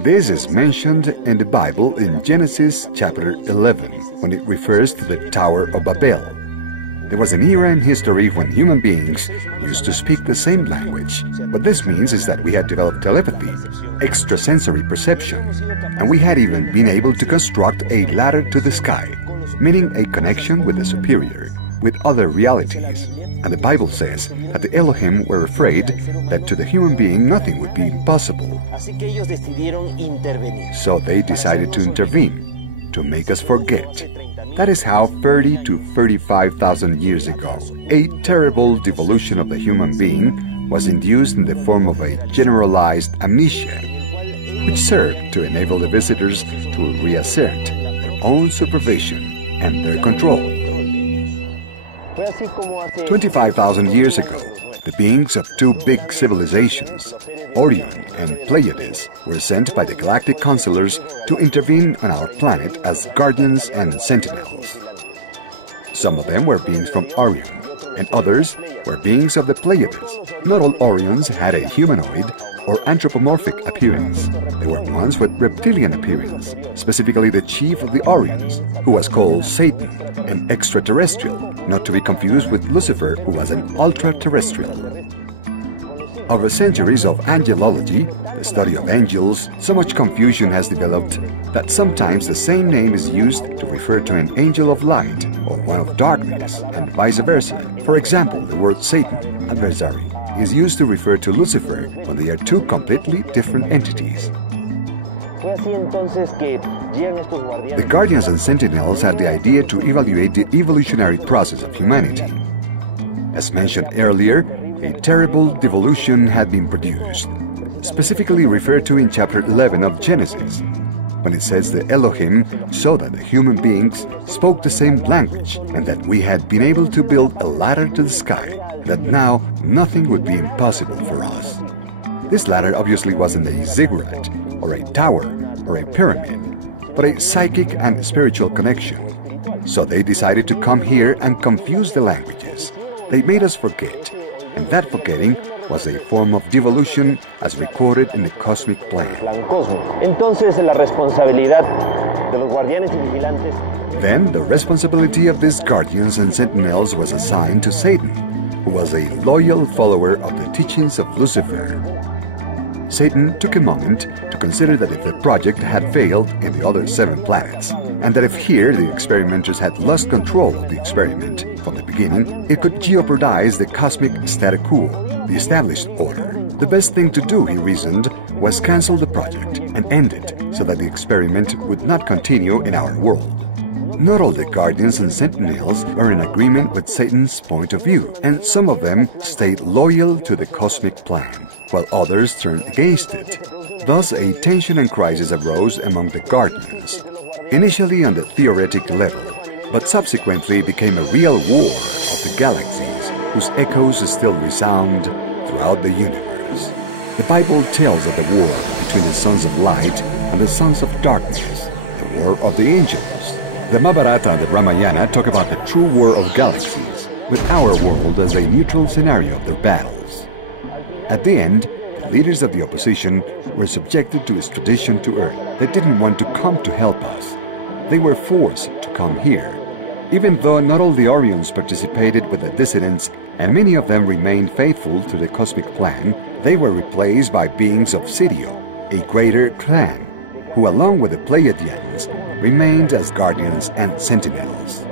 This is mentioned in the Bible in Genesis chapter 11, when it refers to the Tower of Babel. There was an era in history when human beings used to speak the same language. What this means is that we had developed telepathy, extrasensory perception, and we had even been able to construct a ladder to the sky, meaning a connection with the superior, with other realities. And the Bible says that the Elohim were afraid that to the human being nothing would be impossible. So they decided to intervene, to make us forget. That is how 30 to 35,000 years ago, a terrible devolution of the human being was induced in the form of a generalized amnesia, which served to enable the visitors to reassert their own supervision and their control. 25,000 years ago, the beings of two big civilizations, Orion and Pleiades, were sent by the galactic counselors to intervene on our planet as guardians and sentinels. Some of them were beings from Orion, and others were beings of the Pleiades. Not all Orions had a humanoid or anthropomorphic appearance. There were ones with reptilian appearance, specifically the chief of the Orions, who was called Satan, an extraterrestrial, not to be confused with Lucifer, who was an ultra-terrestrial. Over centuries of angelology, the study of angels, so much confusion has developed that sometimes the same name is used to refer to an angel of light or one of darkness, and vice versa. For example, the word Satan, adversary, is used to refer to Lucifer when they are two completely different entities. The Guardians and Sentinels had the idea to evaluate the evolutionary process of humanity. As mentioned earlier, a terrible devolution had been produced, specifically referred to in chapter 11 of Genesis, when it says the Elohim saw that the human beings spoke the same language and that we had been able to build a ladder to the sky, that now nothing would be impossible for us. This ladder obviously wasn't a ziggurat, or a tower, or a pyramid, but a psychic and spiritual connection. So they decided to come here and confuse the languages. They made us forget, and that forgetting was a form of devolution as recorded in the cosmic plan. Then the responsibility of these guardians and sentinels was assigned to Satan, who was a loyal follower of the teachings of Lucifer. Satan took a moment to consider that if the project had failed in the other 7 planets, and that if here the experimenters had lost control of the experiment from the beginning, it could jeopardize the cosmic statu quo, the established order. The best thing to do, he reasoned, was cancel the project and end it so that the experiment would not continue in our world. Not all the Guardians and Sentinels were in agreement with Satan's point of view, and some of them stayed loyal to the cosmic plan, while others turned against it. Thus, a tension and crisis arose among the Guardians, initially on the theoretic level, but subsequently became a real war of the galaxies, whose echoes still resound throughout the universe. The Bible tells of the war between the sons of light and the sons of darkness, the war of the angels. The Mahabharata and the Ramayana talk about the true war of galaxies, with our world as a neutral scenario of their battles. At the end, the leaders of the opposition were subjected to extradition to Earth. They didn't want to come to help us. They were forced to come here. Even though not all the Orions participated with the dissidents, and many of them remained faithful to the cosmic plan, they were replaced by beings of Sixto, a greater clan, who along with the Pleiadians remained as guardians and sentinels.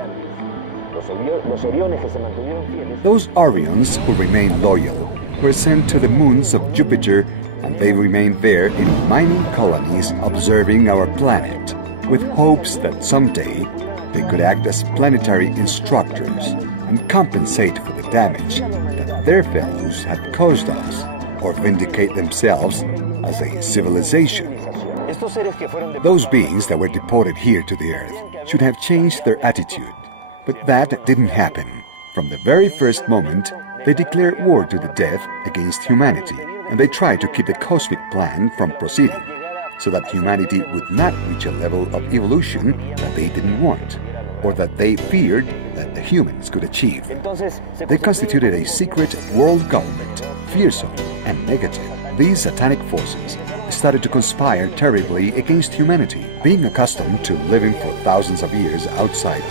Those Orions who remained loyal were sent to the moons of Jupiter, and they remained there in mining colonies observing our planet, with hopes that someday they could act as planetary instructors and compensate for the damage that their fellows had caused us, or vindicate themselves as a civilization. Those beings that were deported here to the Earth should have changed their attitude, but that didn't happen. From the very first moment, they declared war to the death against humanity, and they tried to keep the cosmic plan from proceeding, so that humanity would not reach a level of evolution that they didn't want, or that they feared that the humans could achieve. They constituted a secret world government, fearsome and negative. These satanic forces started to conspire terribly against humanity. Being accustomed to living for thousands of years outside